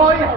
開後場。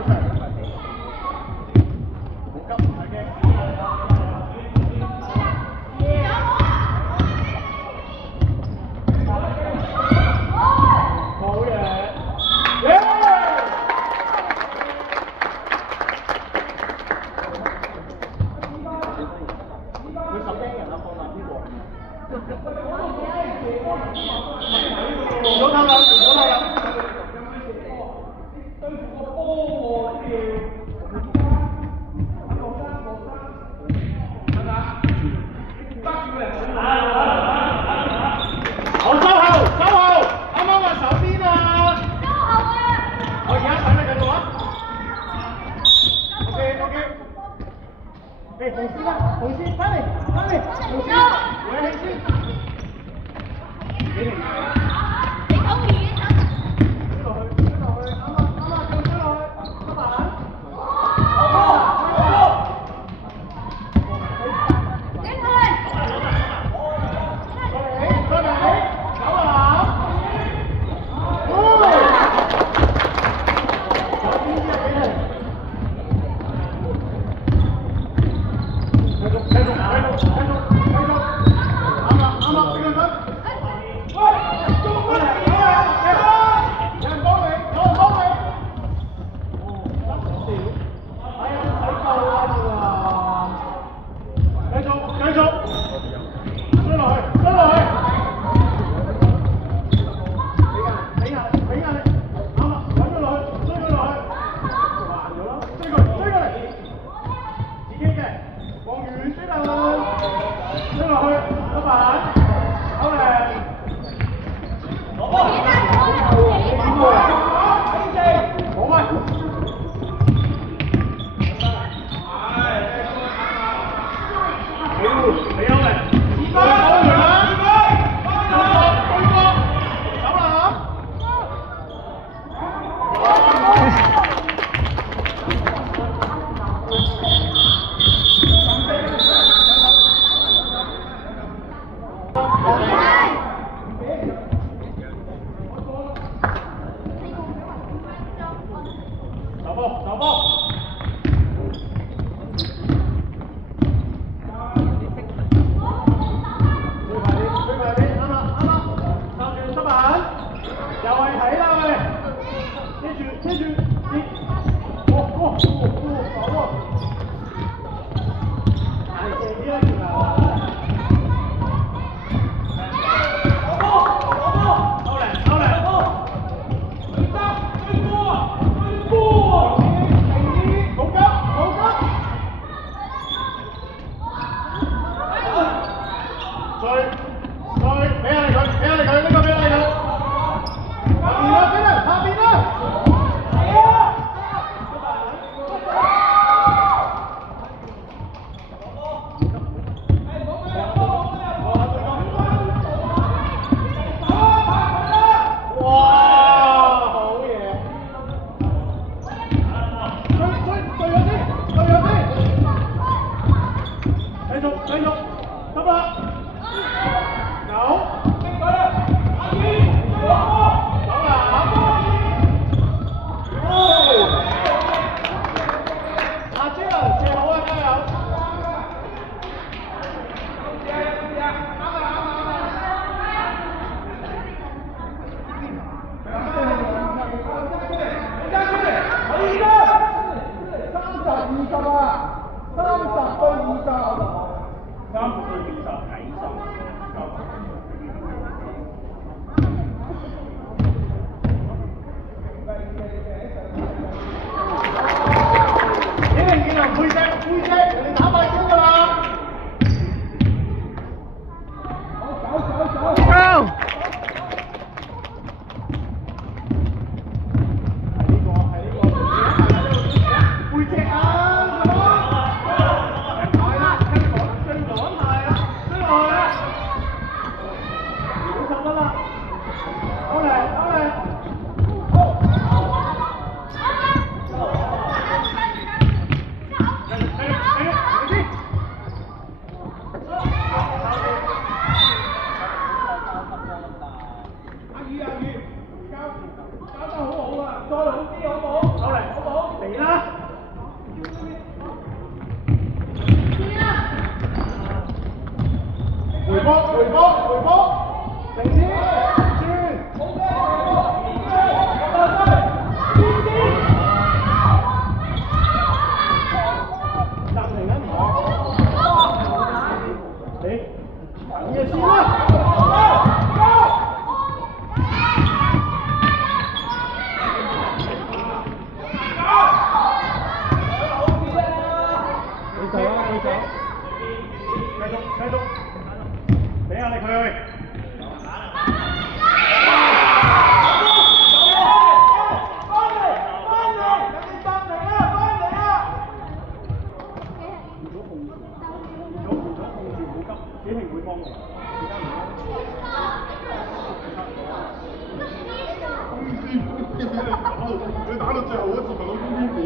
你打到最後嗰次咪攞公邊片。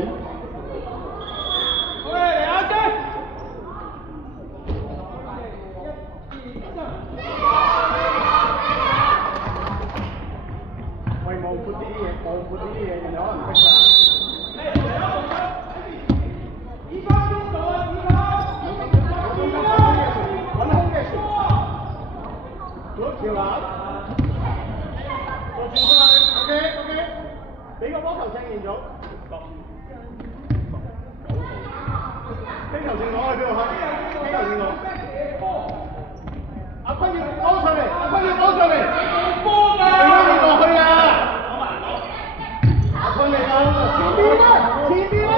喂，嚟啊！追！喂，望闊啲嘢，望闊啲嘢，人哋可能識㗎。條籃，再轉翻去 ，OK， 俾個波球正現咗。飛球正攞去邊度去？飛球正攞。阿坤要幫上嚟，阿坤要幫上嚟。波㗎！你攞落去啊！阿坤嚟啦！前邊啦，前邊啦！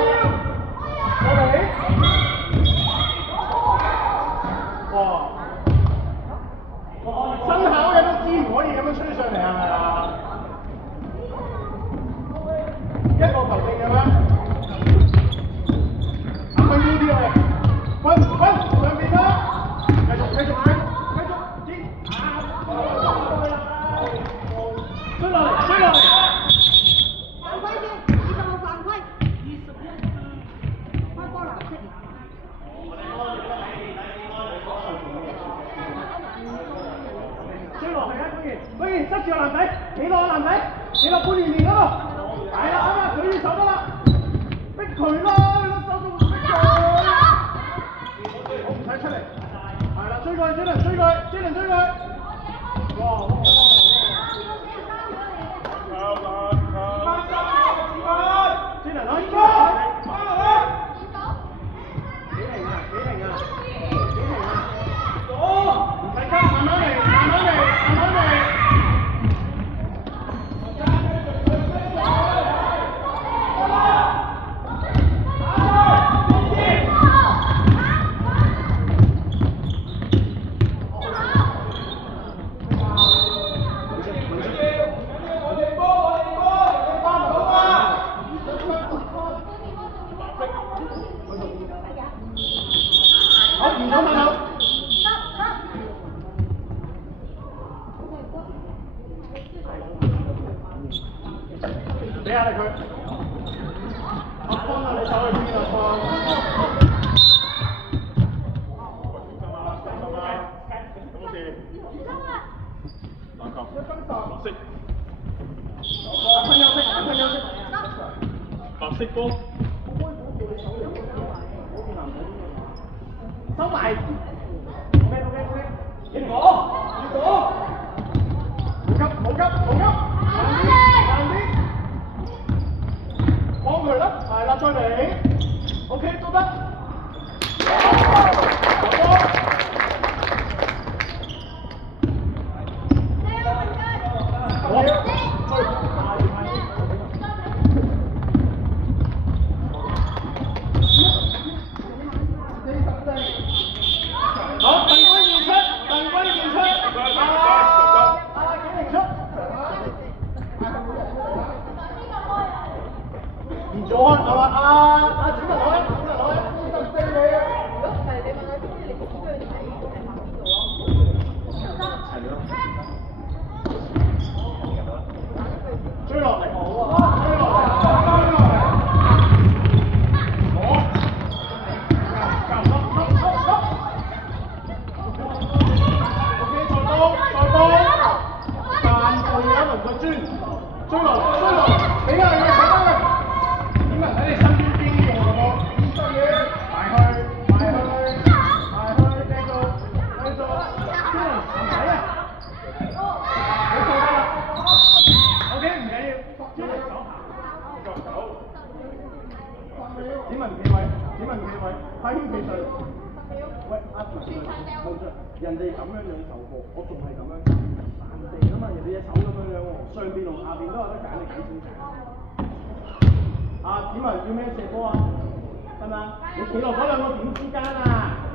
過嚟。哇！新考嘅都知唔可以咁樣吹上嚟係咪啊？一個球正嘅咩？阿坤高啲嚟，坤上邊啦！繼續，接！追落嚟！犯規先，25犯規，21開波藍色。追落去啊！居然塞住個籃底，你落個籃底，你落半年嗰度，係啦啱啦，佢要守得啦，逼佢啦，你手仲逼佢，我唔使出嚟，係啦，追佢，追佢，哇！追人攞波，幾停啊！唔使急，慢慢嚟。好，完咗慢慢。俾下力佢。阿方啊，你走去邊啊，方？冇事。籃球。白色。阿坤休息。白色波。收埋。OK， 你講，冇急，慢啲，幫佢啦，係啦，再嚟 ，OK 都得。好，鄧君賢出，景寧出，唔做開，係嘛？子文攞，人哋咁樣樣受過，我仲係咁樣彈地啊嘛，人哋隻手咁樣樣喎，上邊同下邊都有得揀，你揀先揀。啊，子文要咩射波啊？得嘛？你企落嗰兩個點之間啊！